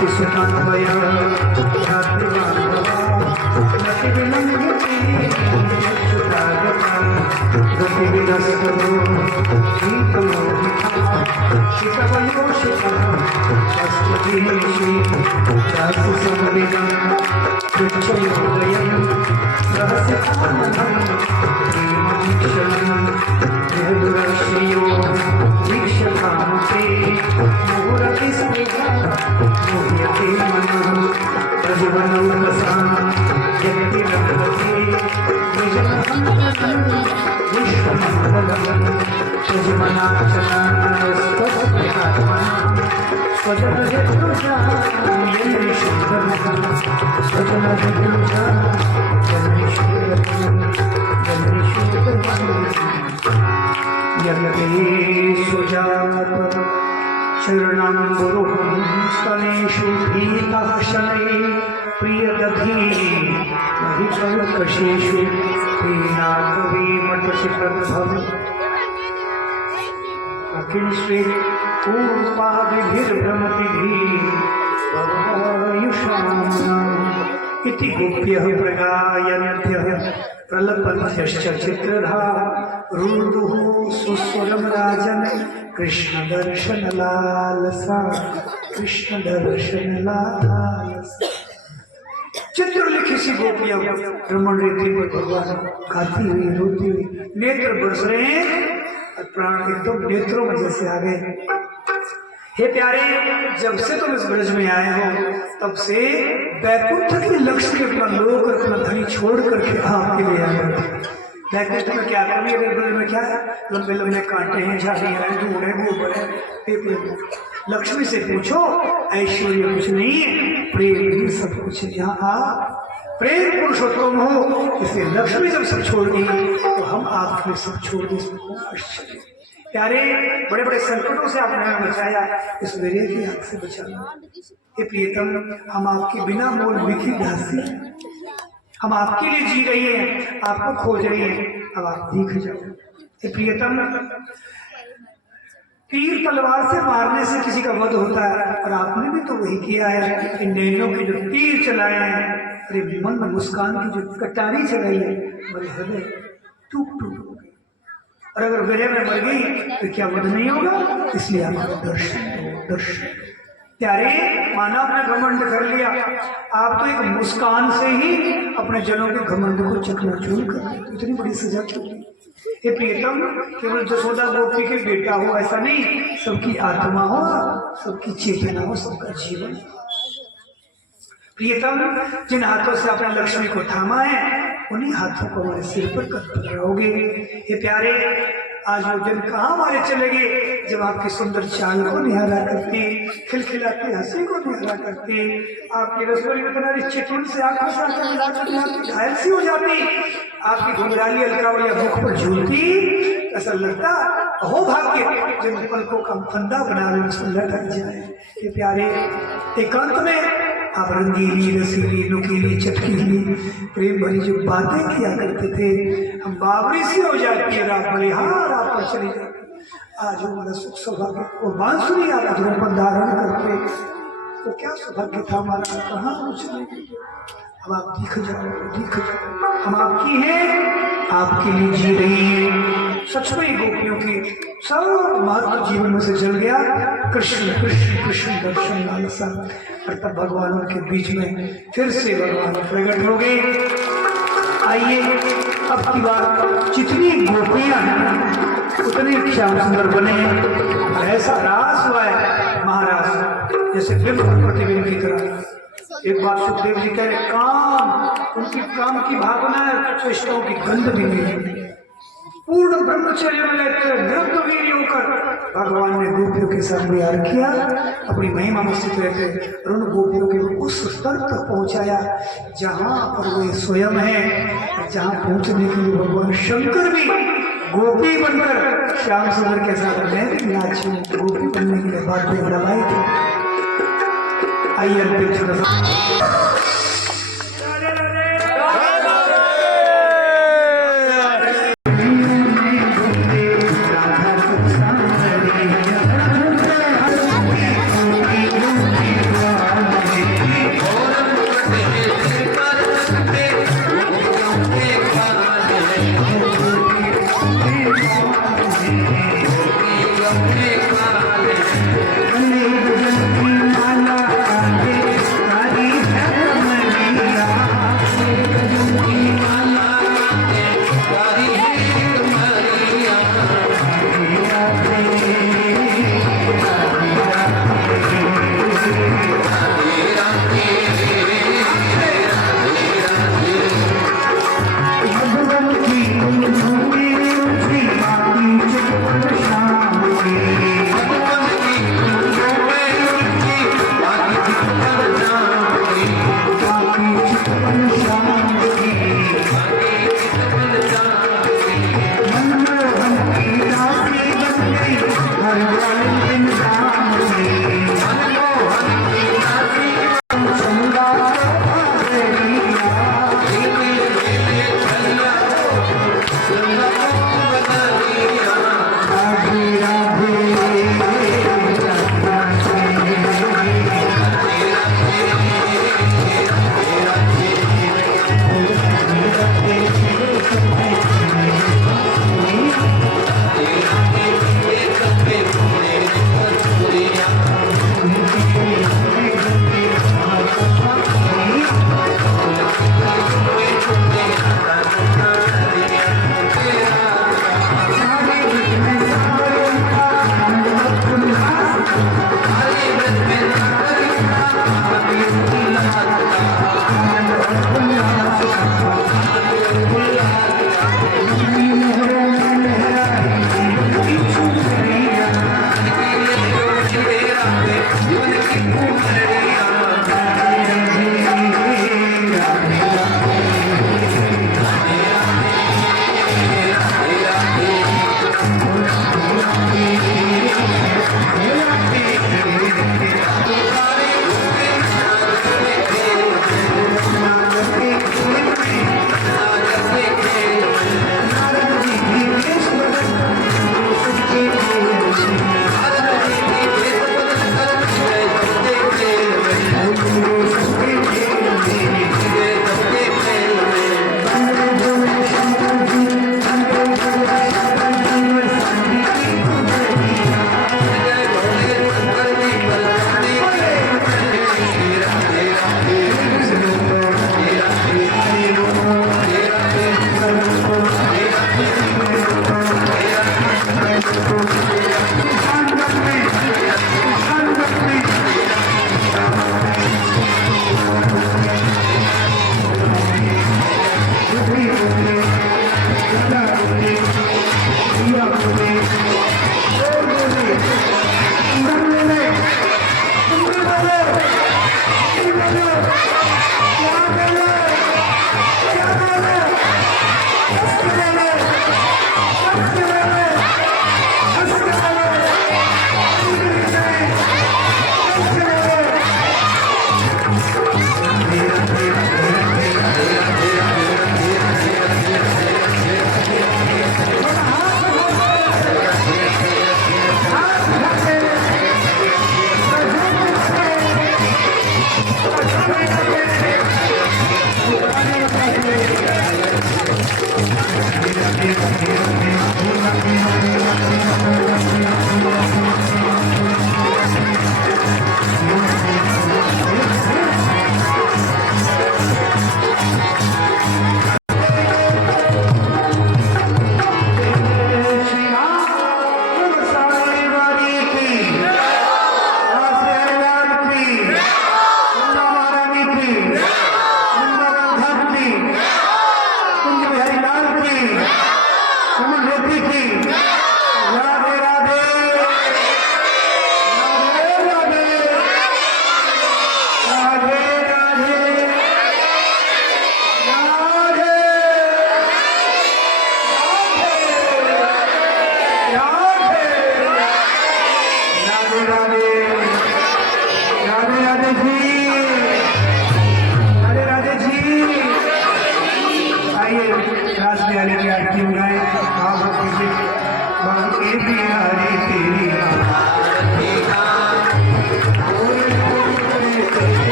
भक्ति सुतान्वया नति विलंघति अच्युतागता गति विरस्तवो गीतमोहिता शिखवयोषिता अस्तुतिषि दासि समविदं कृच्छयोगयं रहस्यतामनं प्रेमवीक्षणं यदुरश्रियो वीक्षतामुते मुहुरपि स्मिता मोह्यते मनः प्रज्वलौकसा यत्तिरभवति निजमहङ्करं विश्वमङ्गलं स्वजमनाचनास्तस्यात्मना स्वजनजतुषा यन्निषुद्धमः स्वजनजतुषा यन्निषुद्धमः सुजात चरणं गुरुं स्तनेषु भीतः शनैः प्रियदधी महिकर्कशेषु प्रीणाकवीमटचिप्रभम् अखिलश्री पूर्वादिभिर्भ्रमतिभिः भवायुषाम् इति गोप्यः प्रगायन्त्यः प्रलपन्त्यश्च चित्रधा रुरुदुः सुस्वरं राजन् कृष्णदर्शनलालसा कृष्णदर्शनलालसा। चित्रलिखी सी गोपियां रमण रेती पर भगवान गाती हुई रोती हुई नेत्र बरस रहे हैं और प्राण एकदम नेत्रों में जैसे आ गए। हे प्यारे, जब से तुम इस ब्रज में आए हो तब से बैकुंठ के लक्ष्य अपना लोक और अपना धनी छोड़ करके आपके लिए आए। बैकुंठ में क्या कमी है? ब्रज में क्या है? लंबे लंबे कांटे हैं, झाड़ियां हैं, धूड़ है, गोबर है, पेपर। लक्ष्मी से पूछो, ऐश्वर्य कुछ नहीं है, प्रेम ही सब कुछ है। यहाँ आ प्रेम पुरुषोत्तम हो, इसलिए लक्ष्मी जब सब छोड़ दी तो हम आपने सब छोड़ दी। आश्चर्य प्यारे, बड़े बड़े संकटों से आपने हमें बचाया, इस मेरे की हाथ से बचाना। ये प्रियतम, हम आपके बिना मोल बिखी दासी हैं। हम आपके लिए जी रही हैं, आपको खोज रही हैं, अब आप दिख जाओ। ये प्रियतम, तीर तलवार से मारने से किसी का वध होता है, और आपने भी तो वही किया है। इन नैनों के जो तीर चलाए हैं, अरे मन में मुस्कान की जो कटारी चलाई है, मेरे हृदय टूट टूट हो गई। और अगर विरह में मर गई तो क्या वध नहीं होगा? इसलिए आपका दर्शन दर्शन। प्यारे, माना आपने घमंड कर लिया, आप तो एक मुस्कान से ही अपने जनों के घमंड को चकनाचूर कर दिया। इतनी बड़ी सजा क्यों दी? हे प्रियतम, केवल जसोदा गोपी के बेटा हो ऐसा नहीं, सबकी आत्मा हो, सबकी चेतना हो, सबका जीवन। प्रियतम, जिन हाथों से आपने लक्ष्मी को थामा है, उन्हीं हाथों को हमारे सिर पर कब रहोगे। हे प्यारे, आज वो दिन कहाँ हमारे चले गए जब आपकी सुंदर चाल को निहारा करते, खिलखिलाती हंसी को निहारा करते, आपकी रसोई में तुम्हारी चितवन से आंखों से आंखें मिलाकर आपकी घायल सी हो जाती, आपकी घुंघराली अलकावलिया मुख पर झूलती, ऐसा लगता हो भाग्य जिन पलकों का फंदा बना रहे उसमें लटक जाए। ये प्यारे, एकांत में आप रंगीली, रसीली, नुकीली, चटकीली, प्रेम भरी जो बातें किया करते थे, हम बाबरी सी हो जाती है, रात भले हार आप पर चली जाती। आज हमारा सुख सौभाग्य वो बांसुरी आप अधरों पर धारण करते, तो क्या सौभाग्य था हमारा, कहाँ चले गए। अब आप दिख जाओ, दिख जाओ, हम आपकी हैं, आपके लिए जी रही है। सच में गोपियों की सब महत्व जीवन में से जल गया। कृष्ण कृष्ण कृष्ण दर्शन लालसा। और तब भगवान के बीच में फिर से भगवान प्रकट हो गए। आइए, अब की बात, जितनी गोपियां हैं उतने श्याम सुंदर बने। ऐसा रास हुआ है महाराज, जैसे बिंब प्रतिबिंब की तरह। एक बात सुखदेव जी कह रहे, काम, उनकी काम की भावना है, चेष्टाओं की गंध भी नहीं है। पूर्ण ब्रह्मचर्य में रहते हुए नृत्यवीर होकर भगवान ने गोपियों के साथ विहार किया, अपनी महिमा में स्थित रहते और उन गोपियों के उस स्तर तक पहुंचाया जहां पर वे स्वयं है। जहां पहुंचने के लिए भगवान शंकर भी गोपी बनकर श्याम सुंदर के साथ मैं भी नाचूं, गोपी बनने के लिए बात दबाई थी। आइए हर वाले दिन